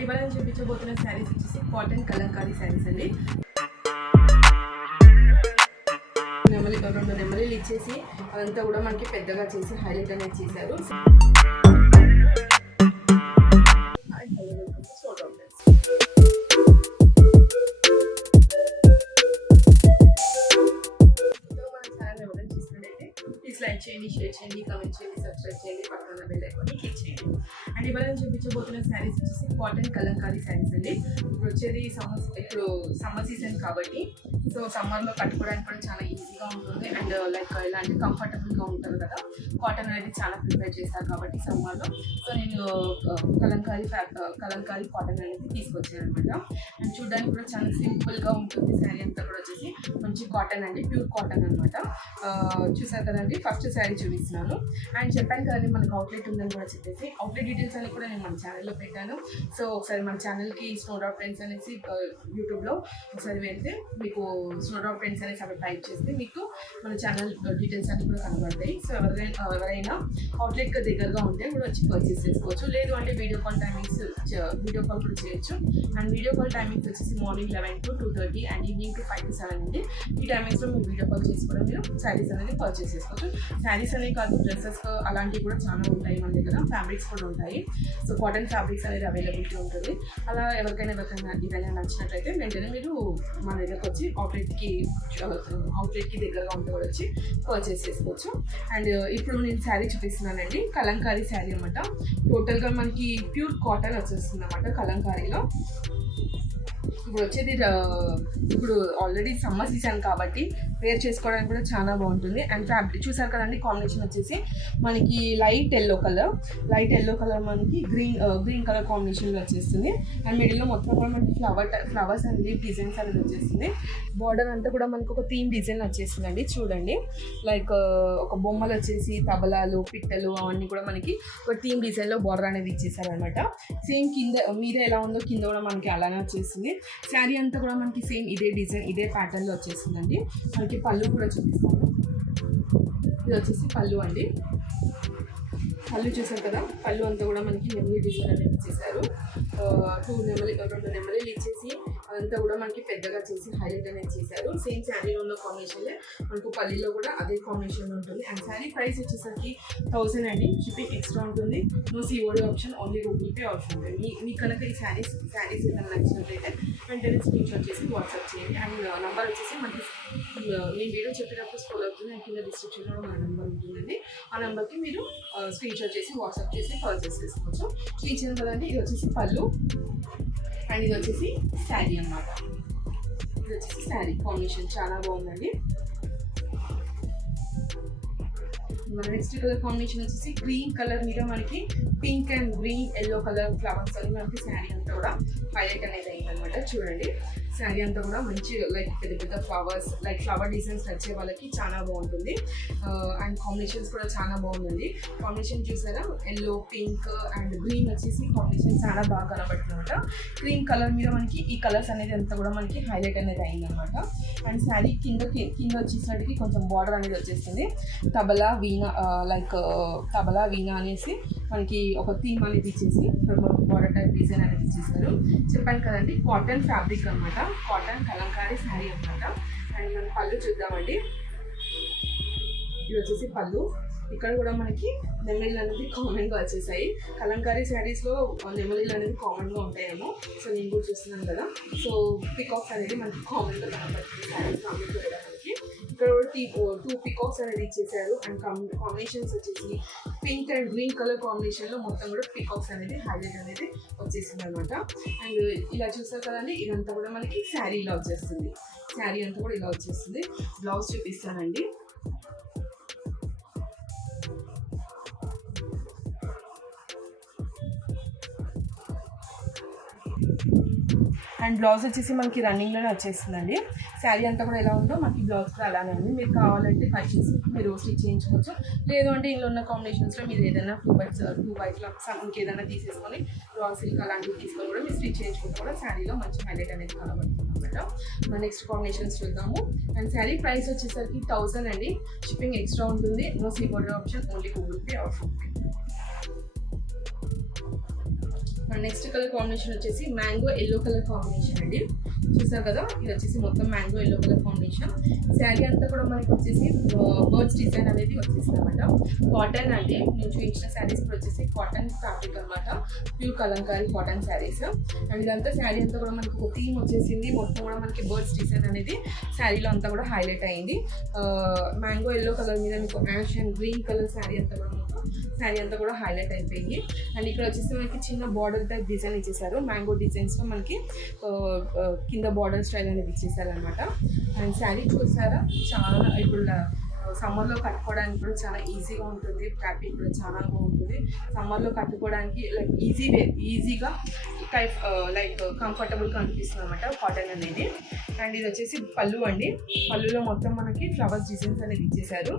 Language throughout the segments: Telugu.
ఇవాళ నేను చూపించబోతున్న శారీస్ వచ్చేసి కాటన్ కలంకారీ శారీస్ అండి. రెండు నెమలీలు ఇచ్చేసి అదంతా కూడా మనకి పెద్దగా చేసి హైలైట్ అనేది చేశారు. లైక్ చేయండి, షేర్ చేయండి, కామెంట్ చేయండి, సబ్స్క్రైబ్ చేయండి, పక్కన బెల్ ఐకాన్ని క్లిక్ చేయండి. అండ్ ఇవాళ నేను చూపించబోతున్న శారీస్ వచ్చేసి కాటన్ కలంకారీ శారీస్ అండి. ఇప్పుడు వచ్చేది సమ్మర్ సీజన్ కాబట్టి సో సమ్మర్లో కట్టుకోవడానికి కూడా చాలా ఈజీగా ఉంటుంది అండ్ లైక్ ఇలాంటి కంఫర్టబుల్గా ఉంటుంది కదా. కాటన్ అనేది చాలా ప్రిపేర్ చేస్తారు కాబట్టి సమ్మర్లో సో నేను కలంకారీ కాటన్ అనేది తీసుకొచ్చాను అనమాట. అండ్ చూడడానికి కూడా చాలా సింపుల్గా ఉంటుంది. శారీ అంతా కూడా వచ్చేసి మంచి కాటన్ అండి, ప్యూర్ కాటన్ అనమాట. చూసారు కదండి, ఫస్ట్ శారీ చూపిస్తున్నాను. అండ్ చెప్పాను కదండి మనకు అవుట్లెట్ ఉందని కూడా చెప్పేసి అవుట్లెట్ డీటెయిల్స్ అని కూడా నేను మన ఛానల్లో పెట్టాను. సో ఒకసారి మన ఛానల్కి స్నోడ్రాప్ ఫ్రెండ్స్ అనేసి యూట్యూబ్లో ఒకసారి వెళ్తే మీకు స్నోడ్రాప్ ఫ్రెండ్స్ అనేసి అక్కడ టైప్ చేస్తే మీకు మన ఛానల్ డీటెయిల్స్ అన్ని కూడా కనబడతాయి. సో ఎవరైనా అవుట్లెట్ దగ్గరగా ఉంటే కూడా వచ్చి పర్చేస్ చేసుకోవచ్చు. లేదు అంటే వీడియో కాల్ కూడా చేయొచ్చు. అండ్ వీడియో కాల్ టైమింగ్స్ వచ్చేసి morning 11 to 2:30 and evening to 5 to 7 అండి. ఈ టైమింగ్స్లో మీరు వీడియో కాల్ చేసి కూడా మీరు శారీస్ అనేది పర్చేస్ చేసుకోవచ్చు. శారీస్ అనేవి కాదు, డ్రెస్సెస్ అలాంటివి కూడా చాలా ఉంటాయి మన దగ్గర. ఫ్యాబ్రిక్స్ కూడా ఉంటాయి. సో కాటన్ ఫ్యాబ్రిక్స్ అనేది అవైలబిలిటీ ఉంటుంది. అలా ఎవరికైనా ఏదైనా నచ్చినట్లయితే వెంటనే మీరు మన దగ్గరకు వచ్చి అవుట్లెట్కి దగ్గరగా ఉంటే కూడా వచ్చి పర్చేస్ చేసుకోవచ్చు. అండ్ ఇప్పుడు నేను శారీ చూపిస్తున్నానండి, కలంకారీ శారీ అనమాట. టోటల్గా మనకి ప్యూర్ కాటన్ వచ్చేస్తుంది అనమాట కలంకారీలో. ఇప్పుడు వచ్చేది ఇప్పుడు ఆల్రెడీ సమ్మర్ సీజన్ కాబట్టి వేర్ చేసుకోవడానికి కూడా చాలా బాగుంటుంది. అండ్ ఫ్యాబ్రిక్ చూసారు కదండి, కాంబినేషన్ వచ్చేసి మనకి లైట్ ఎల్లో కలర్ మనకి గ్రీన్ కలర్ కాంబినేషన్లో వచ్చేస్తుంది. అండ్ మిడిల్లో మొత్తం కూడా మనకి ఫ్లవర్స్ అనేది డిజైన్స్ అనేది వచ్చేస్తుంది. బార్డర్ అంతా కూడా మనకు ఒక థీమ్ డిజైన్ వచ్చేస్తుందండి. చూడండి, లైక్ ఒక బొమ్మలు వచ్చేసి తబలాలు, పిట్టలు అవన్నీ కూడా మనకి ఒక థీమ్ డిజైన్లో బార్డర్ అనేది ఇచ్చేసారనమాట. సేమ్ కింద మీద ఎలా ఉందో కింద కూడా మనకి అలానే వచ్చేస్తుంది. శారీ అంతా కూడా మనకి సేమ్ ఇదే డిజైన్ ఇదే ప్యాటర్న్లో వచ్చేసిందండి. మనకి పళ్ళు కూడా చూపిస్తాను. ఇది వచ్చేసి పళ్ళు అండి. పళ్ళు చూసారు కదా, పళ్ళు అంతా కూడా మనకి నెమలి డిజైన్ అనేది ఇచ్చేసారు. రెండు నెమలీలు ఇచ్చేసి అదంతా కూడా మనకి పెద్దగా చేసి హైలైట్ అనేది చేశారు. సేమ్ శారీలో ఉన్న కాంబినేషన్లే మనకు పల్లీలో కూడా అదే కాంబినేషన్ ఉంటుంది. అండ్ శారీ ప్రైస్ వచ్చేసరికి 1000 అండి. షిప్పింగ్ ఎక్స్ట్రా ఉంటుంది. No COD option, only Google Pay option ఉంటుంది. మీకు కనుక ఈ శారీస్ ఏదైనా నచ్చినట్లయితే వెంటనే స్క్రీన్ షాట్ చేసి వాట్సాప్ చేయండి. అండ్ నెంబర్ వచ్చేసి మనకి నేను వీడియో చెప్పేటప్పుడు స్క్రోల్ అవుతుంది. అండ్ కింద డిస్క్రిప్షన్లో మన నెంబర్ ఉంటుందండి. ఆ నెంబర్కి మీరు స్క్రీన్ షాట్ చేసి వాట్సాప్ చేసి పర్చేస్ చేసుకోవచ్చు. చూపించాను కదండి, ఇది వచ్చేసి పళ్ళు అండ్ ఇది వచ్చేసి శారీ అన్నమాట. ఇది వచ్చేసి శారీ కాంబినేషన్ చాలా బాగుందండి. మన నెక్స్ట్ కలర్ కాంబినేషన్ వచ్చేసి గ్రీన్ కలర్ మీద మనకి pink and green yellow colour flowers అని మనకి శారీ అంతా కూడా హైలైట్ అనేది అయిందనమాట. చూడండి, శారీ అంతా కూడా మంచి లైక్ పెద్ద పెద్ద ఫ్లవర్స్ లైక్ ఫ్లవర్ డిజైన్స్ నచ్చే వాళ్ళకి చాలా బాగుంటుంది. అండ్ కాంబినేషన్స్ కూడా చాలా బాగుందండి. కాంబినేషన్ చూసారా, ఎల్లో పింక్ అండ్ గ్రీన్ వచ్చేసి కాంబినేషన్ చాలా బాగా కనబడుతుంది అనమాట. గ్రీన్ కలర్ మీద మనకి ఈ కలర్స్ అనేది అంతా కూడా మనకి హైలైట్ అనేది అయిందనమాట. అండ్ శారీ కింద వచ్చేసరికి కొంచెం బార్డర్ అనేది వచ్చేస్తుంది. తబలా వీణ అనేసి మనకి ఒక థీమ్ అనేది ఇచ్చేసి బార్డర్ టైప్ డిజైన్ అనేది ఇచ్చేసారు. చెప్పాను కదండి, కాటన్ ఫ్యాబ్రిక్ అనమాట, కాటన్ కలంకారీ శారీ అనమాట. అండ్ మనం పళ్ళు చూద్దామండి. ఇది వచ్చేసి పళ్ళు. ఇక్కడ కూడా మనకి నెమలీలు అనేది కామన్గా వచ్చేసాయి. కలంకారీ శారీస్లో నెమలీలు అనేది కామన్గా ఉంటాయేమో. సో నేను కూడా చూస్తున్నాను కదా. సో పికాక్స్ అనేది మనకి కామన్గా కనబడుతుంది శారీస్ కామన్గా మనకి. ఇక్కడ కూడా 2 పికాక్స్ అనేది ఇచ్చేసారు. అండ్ కాంబినేషన్స్ వచ్చేసి పింక్ అండ్ గ్రీన్ కలర్ కాంబినేషన్లో మొత్తం కూడా పికాక్స్ అనేది హైలైట్ అనేది వచ్చేసింది అనమాట. అండ్ ఇలా చూస్తారు కదండి, ఇదంతా కూడా మనకి శారీ ఇలా వచ్చేస్తుంది. శారీ అంతా కూడా ఇలా వచ్చేస్తుంది. బ్లౌజ్ చూపిస్తానండి. అండ్ బ్లౌజ్ వచ్చేసి మనకి రన్నింగ్లోనే వచ్చేస్తుందండి. శారీ అంతా కూడా ఎలా ఉందో మనకి బ్లౌజ్ కూడా అలానే ఉంది. మీరు కావాలంటే కట్ చేసి మీరు స్టిచ్ చేయించుకోవచ్చు. లేదు అంటే ఇందులో ఉన్న కాంబినేషన్స్లో మీరు ఏదైనా 2 వైట్ల ఇంకేదైనా తీసేసుకొని రా సిల్క్ అలాంటివి తీసుకొని కూడా మీరు స్టిచ్ చేయించుకుంటే కూడా శారీలో మంచి హైలైట్ అనేది కనబడుతుంది అనమాట. మన నెక్స్ట్ కాంబినేషన్స్ చూద్దాము. అండ్ శారీ ప్రైస్ వచ్చేసరికి 1000 అండి. షిప్పింగ్ ఎక్స్ట్రా ఉంటుంది. No COD option, only Google Pay option. Next colour combination వచ్చేసి మ్యాంగో ఎల్లో కలర్ కాంబినేషన్ అండి. చూసారు కదా, ఇది వచ్చేసి మొత్తం mango yellow colour combination. Sari అంతా కూడా మనకి వచ్చేసి బర్డ్స్ డిజైన్ అనేది వచ్చేసింది అనమాట. కాటన్ అండి, నేను చూపించిన శారీస్ కూడా వచ్చేసి కాటన్ ఫ్యాబ్రిక్ అనమాట, pure Kalamkari cotton saris. And ఇదంతా శారీ అంతా కూడా మనకి ఒక థీమ్ వచ్చేసింది. మొత్తం కూడా మనకి బర్డ్స్ డిజైన్ అనేది శారీలో అంతా కూడా హైలైట్ అయింది. మ్యాంగో ఎల్లో కలర్ మీద మీకు ash and green colour sari అంతా కూడా శారీ అంతా కూడా హైలైట్ అయిపోయింది. అండ్ ఇక్కడ వచ్చేసి మనకి చిన్న బార్డర్ టైప్ డిజైన్ ఇచ్చేసారు. మ్యాంగో డిజైన్స్లో మనకి కింద బార్డర్ స్టైల్ అనేది ఇచ్చేసారు అనమాట. అండ్ శారీ చూసారా, చాలా ఇప్పుడు సమ్మర్లో కట్టుకోవడానికి కూడా చాలా ఈజీగా ఉంటుంది. ఫ్యాబ్రిక్ కూడా చాలా బాగుంటుంది. సమ్మర్లో కట్టుకోవడానికి లైక్ ఈజీగా లైక్ కంఫర్టబుల్గా అనిపిస్తుంది అనమాట కాటన్ అనేది. అండ్ ఇది వచ్చేసి పళ్ళు అండి. పళ్ళులో మొత్తం మనకి ఫ్లవర్స్ డిజైన్స్ అనేది ఇచ్చేసారు.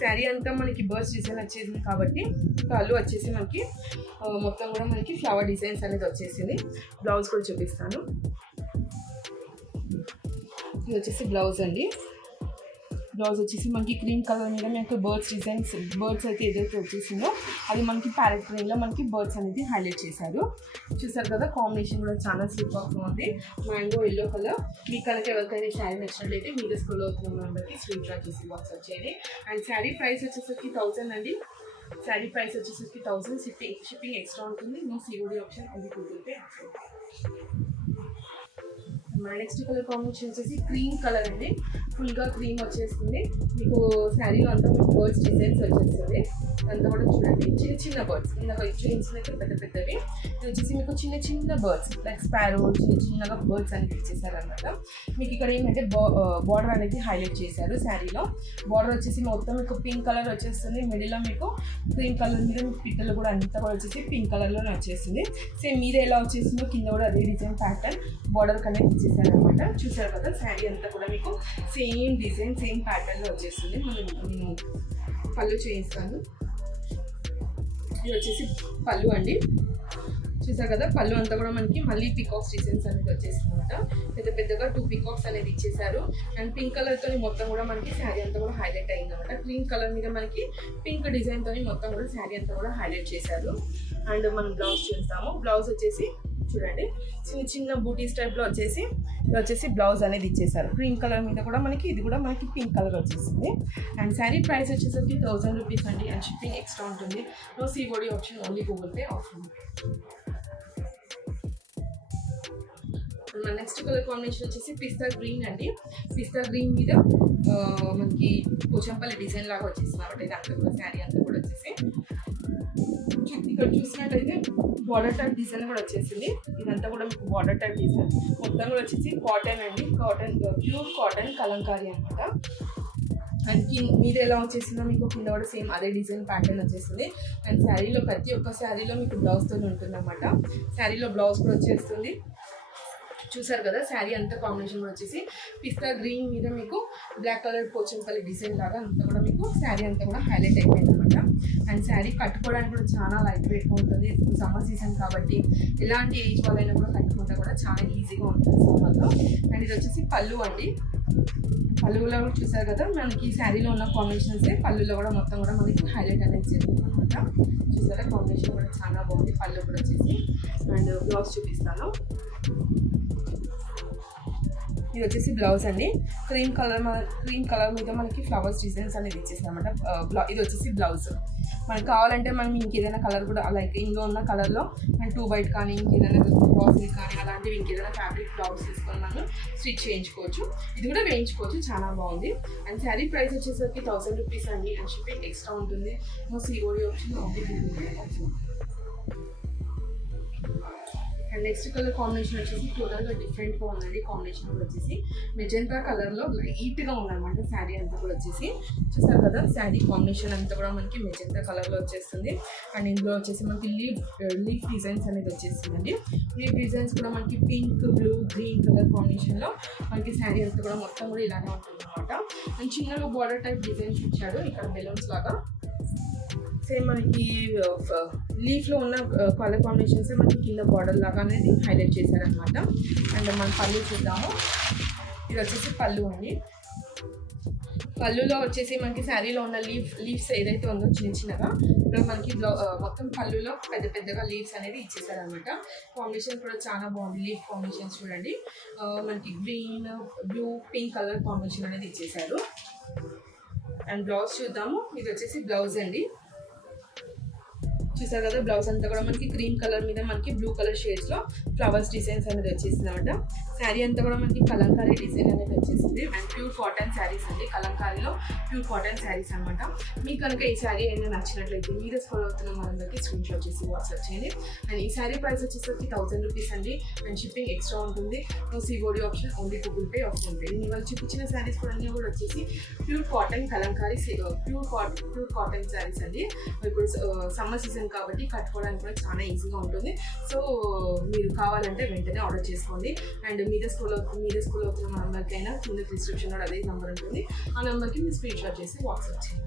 శారీ అంతా మనకి బర్డ్స్ డిజైన్ వచ్చేసింది కాబట్టి పళ్ళు వచ్చేసి మనకి మొత్తం కూడా మనకి ఫ్లవర్ డిజైన్స్ అనేది వచ్చేసింది. బ్లౌజ్ కూడా చూపిస్తాను. ఇది వచ్చేసి బ్లౌజ్ అండి. బ్లౌజ్ వచ్చేసి మనకి క్రీమ్ కలర్ మీద మనకి బర్డ్స్ డిజైన్స్, బర్డ్స్ అయితే ఏదైతే వచ్చేసిందో అది మనకి ప్యారెట్ గ్రీన్లో మనకి బర్డ్స్ అనేది హైలైట్ చేశారు. చూసారు కదా, కాంబినేషన్ కూడా చాలా సూపర్గా ఉంది. Mango yellow colour. మీకు కనుక ఎవరికైనా శారీ నచ్చినట్లయితే మీరు స్కూల్ అవుతున్న నెంబర్కి స్క్రీన్ షాట్ చేసి వాట్సాప్ చేయండి. అండ్ శారీ ప్రైస్ వచ్చేసరికి 1000 అండి. శారీ ప్రైస్ వచ్చేసరికి 1000. షిప్పింగ్ ఎక్స్ట్రా ఉంటుంది. నో సిఓడి ఆప్షన్, అది Google pay. Next colour combination వచ్చేసి క్రీమ్ కలర్ అండి. ఫుల్గా క్రీమ్ వచ్చేస్తుంది. మీకు శారీలో అంతా మీకు బర్డ్స్ డిజైన్స్ వచ్చేస్తుంది. అంతా కూడా చూడండి, చిన్న చిన్న బర్డ్స్, ఇందాక చూపించినట్టు పెద్ద పెద్దవి. ఇది వచ్చేసి మీకు చిన్న చిన్న బర్డ్స్ లైక్ స్పారో, చిన్నగా బర్డ్స్ అనేది ఇచ్చేసారనమాట. మీకు ఇక్కడ ఏంటంటే బార్డర్ అనేది హైలైట్ చేశారు. శారీలో బార్డర్ వచ్చేసి మొత్తం మీకు పింక్ కలర్ వచ్చేస్తుంది. మిడిల్లో మీకు క్రీమ్ కలర్ మీద మీకు పిట్టలు కూడా అంతా కూడా వచ్చేసి పింక్ కలర్లోనే వచ్చేసింది. సేమ్ మీద ఎలా వచ్చేసిందో కింద కూడా అదే డిజైన్ ప్యాటర్న్ బార్డర్ కనెక్ట్ ఇచ్చేసారనమాట. చూసారు కదా, శారీ అంతా కూడా మీకు సేమ్ డిజైన్ సేమ్ ప్యాటర్న్లో వచ్చేస్తుంది. నేను పళ్ళు చేయిస్తాను. ఇది వచ్చేసి పళ్ళు అండి. చూసారు కదా, పళ్ళు అంతా కూడా మనకి మళ్ళీ పికాక్స్ డిజైన్స్ అనేది వచ్చేస్తుంది అనమాట. పెద్ద పెద్దగా 2 పికాక్స్ అనేది ఇచ్చేసారు. అండ్ పింక్ కలర్తో మొత్తం కూడా మనకి శారీ అంతా కూడా హైలైట్ అయింది అనమాట. క్రీమ్ కలర్ మీద మనకి పింక్ డిజైన్తో మొత్తం కూడా శారీ అంతా కూడా హైలైట్ చేశారు. అండ్ మనం బ్లౌజ్ చూస్తాము. బ్లౌజ్ వచ్చేసి చూడండి, చిన్న చిన్న బూటీస్ టైప్లో వచ్చేసి ఇది వచ్చేసి బ్లౌజ్ అనేది ఇచ్చేసారు. క్రీమ్ కలర్ మీద కూడా మనకి ఇది కూడా మనకి పింక్ కలర్ వచ్చేసింది. అండ్ శారీ ప్రైస్ వచ్చేసరికి 1000 రూపీస్ అండి. అండ్ షిప్పింగ్ ఎక్స్ట్రా ఉంటుంది. No COD option, only Google Pay option. Next colour combination వచ్చేసి పిస్తా గ్రీన్ అండి. పిస్తా గ్రీన్ మీద మనకి పోచంపల్లి డిజైన్ లాగా వచ్చేసింది కాబట్టి ఇది అంతా కూడా శారీ అంతా కూడా వచ్చేసి ఇక్కడ చూసినట్టయితే బార్డర్ టైప్ డిజైన్ కూడా వచ్చేసింది. ఇదంతా కూడా మీకు బార్డర్ టైప్ డిజైన్ మొత్తం కూడా వచ్చేసి కాటన్ అండి. కాటన్, ప్యూర్ కాటన్ కలంకారీ అనమాట. అండ్ మీద ఎలా వచ్చేసిందో మీకు కింద కూడా సేమ్ అదే డిజైన్ ప్యాటర్న్ వచ్చేస్తుంది. అండ్ శారీలో ప్రతి ఒక్క శారీలో మీకు బ్లౌజ్తో ఉంటుంది అనమాట. శారీలో బ్లౌజ్ కూడా వచ్చేస్తుంది. చూసారు కదా, శారీ అంతా కాంబినేషన్ కూడా వచ్చేసి పిస్తా గ్రీన్ మీద మీకు బ్లాక్ కలర్ పోచంపల్లి డిజైన్ లాగా అంతా కూడా మీకు శారీ అంతా కూడా హైలైట్ అయిపోయింది అనమాట. అండ్ శారీ కట్టుకోవడానికి కూడా చాలా లైట్ వెయిట్గా ఉంటుంది. సమ్మర్ సీజన్ కాబట్టి ఎలాంటి ఏజ్ వాళ్ళైనా కూడా కట్టుకుంటే కూడా చాలా ఈజీగా ఉంటుంది సమ్మర్లో. అండ్ ఇది వచ్చేసి పళ్ళు అండి. పళ్ళులో కూడా చూసారు కదా, మనకి శారీలో ఉన్న కాంబినేషన్సే పళ్ళులో కూడా మొత్తం కూడా మనకి హైలైట్ అనేది చేస్తుంది అనమాట. చూసారా, కాంబినేషన్ కూడా చాలా బాగుంది. పళ్ళు కూడా వచ్చేసి అండ్ బ్లౌజ్ చూపిస్తాను. ఇది వచ్చేసి బ్లౌజ్ అండి. క్రీమ్ కలర్ మీద మనకి ఫ్లవర్స్ డిజైన్స్ అనేది ఇచ్చేసారు అనమాట. ఇది వచ్చేసి బ్లౌజ్. మనకు కావాలంటే మనం ఇంకేదైనా కలర్ కూడా లైక్ ఇందులో ఉన్న కలర్లో మనం 2x కానీ ఇంకేదైనా క్రాసింగ్ కానీ అలాంటివి ఇంకేదైనా ఫ్యాబ్రిక్ బ్లౌజ్ తీసుకొని మనం స్టిచ్ చేయించుకోవచ్చు. ఇది కూడా వేయించుకోవచ్చు, చాలా బాగుంది. అండ్ శారీ ప్రైస్ వచ్చేసరికి 1000 రూపీస్ అండి. అండ్ షిప్పింగ్ ఎక్స్ట్రా ఉంటుంది. No COD option, only option. And next colour combination వచ్చేసి టోటల్గా డిఫరెంట్గా ఉందండి. కాంబినేషన్ కూడా వచ్చేసి మెజెంటా కలర్లో లైట్గా ఉందన్నమాట. శారీ అంతా కూడా వచ్చేసి చూసారు కదా, శారీ కాంబినేషన్ అంతా కూడా మనకి మెజెంటా కలర్లో వచ్చేస్తుంది. అండ్ ఇందులో వచ్చేసి మనకి లీఫ్ డిజైన్స్ అనేది వచ్చేస్తుందండి. లీఫ్ డిజైన్స్ కూడా మనకి పింక్, బ్లూ, గ్రీన్ కలర్ కాంబినేషన్లో మనకి శారీ అంతా కూడా మొత్తం కూడా ఇలానే ఉంటుంది అనమాట. అండ్ చిన్నగా బార్డర్ టైప్ డిజైన్స్ ఇచ్చాడు ఇక్కడ బెలూన్స్ లాగా. సేమ్ మనకి లీఫ్లో ఉన్న కలర్ కాంబినేషన్స్ మనకి కింద బార్డర్ లాగా అనేది హైలైట్ చేశారనమాట. అండ్ మనం పళ్ళు చూద్దాము. ఇది వచ్చేసి పళ్ళు అండి. పళ్ళులో వచ్చేసి మనకి శారీలో ఉన్న లీవ్స్ ఏదైతే ఉందో చిన్న చిన్నగా ఇక్కడ మనకి మొత్తం పళ్ళులో పెద్ద పెద్దగా లీవ్స్ అనేది ఇచ్చేసారు అనమాట. కాంబినేషన్ కూడా చాలా బాగుంది. లీఫ్ కాంబినేషన్ చూడండి, మనకి green, blue, pink colour combination అనేది ఇచ్చేసారు. అండ్ బ్లౌజ్ చూద్దాము. ఇది వచ్చేసి బ్లౌజ్ అండి. చూసారు కదా, బ్లౌజ్ అంతా కూడా మనకి క్రీమ్ కలర్ మీద మనకి బ్లూ కలర్ షేడ్స్ లో ఫ్లవర్స్ డిజైన్స్ అనేది వచ్చేసింది అనమాట. శారీ అంతా కూడా మనకి కలంకారీ డిజైన్ అనేది వచ్చేసింది. అండ్ ప్యూర్ కాటన్ శారీస్ అండి, కలంకారీలో ప్యూర్ కాటన్ శారీస్ అనమాట. మీకు కనుక ఈ శారీ ఏమైనా నచ్చినట్లయితే మీరు ఫాలో అవుతున్న మనందరికీ స్క్రీన్ షాట్ చేసి వాట్సాప్ చేయండి. అండ్ ఈ శారీ ప్రైస్ వచ్చేసరికి 1000 రూపీస్ అండి. అండ్ షిప్పింగ్ ఎక్స్ట్రా ఉంటుంది. COD option, only Google Pay option ఉంటుంది. నేను ఇవాళ చూపించిన శారీస్ కూడా అన్నీ కూడా వచ్చేసి pure cotton Kalamkari pure cotton saris అండి. ఇప్పుడు సమ్మర్ సీజన్ కాబట్టి కట్టుకోవడానికి కూడా చాలా ఈజీగా ఉంటుంది. సో మీరు కావాలంటే వెంటనే ఆర్డర్ చేసుకోండి. అండ్ మీద స్కూల్ అవుతున్న నెంబర్కైనా కింద డిస్క్రిప్షన్లో అదే నెంబర్ ఉంటుంది. ఆ నెంబర్కి మీరు స్క్రీన్ షాట్ చేసి వాట్సాప్ చేయండి.